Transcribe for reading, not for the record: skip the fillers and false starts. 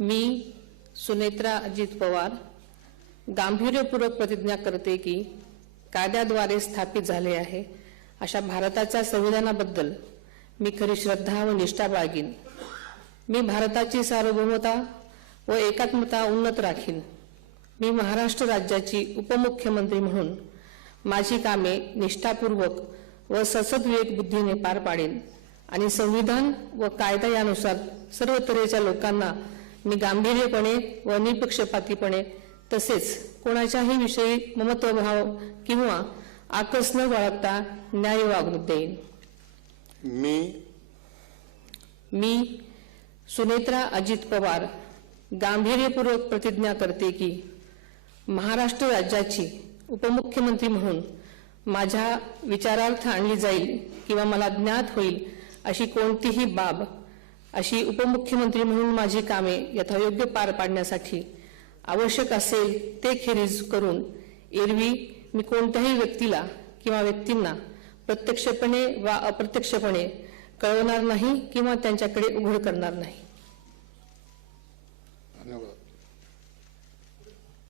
मी सुनेत्रा अजित पवार गांभीर्यपूर्वक प्रतिज्ञा करते की कायद्याद्वारे स्थापित झाले आहे अशा भारताच्या संविधानाबद्दल मी खरी श्रद्धा व निष्ठा बाळगीन। मी भारताची सार्वभौमता व एकात्मता उन्नत राखीन। मी महाराष्ट्र राज्याची उपमुख्यमंत्री म्हणून माझी कामे निष्ठापूर्वक व ससद्विवेक बुद्धीने पार पाडेन आणि संविधान व कायदा यानुसार सर्व तऱ्हेच्या लोकांना मी गांभीर्यपणे व निपक्षपातीपणे तसेच कोणाच्याही विषयी ममत्वभाव किंवा आकस न बाळगता न्याय वागणूक देईन। मी सुनेत्रा अजित पवार गांभीर्यपूर्वक प्रतिज्ञा करते की महाराष्ट्र राज्याची उपमुख्यमंत्री म्हणून माझ्या विचारार्थ आणली जाईल किंवा मला ज्ञात होईल अशी कोणतीही बाब अशी उपमुख्यमंत्री म्हणून माझी कामे यथायोग्य पार पाडण्यासाठी आवश्यक असेल ते खेरीज करून एरवी मी कोणत्याही व्यक्तीला किंवा व्यक्तींना प्रत्यक्षपणे वा अप्रत्यक्षपणे कळवणार नाही किंवा त्यांच्याकडे उघड करणार नाही।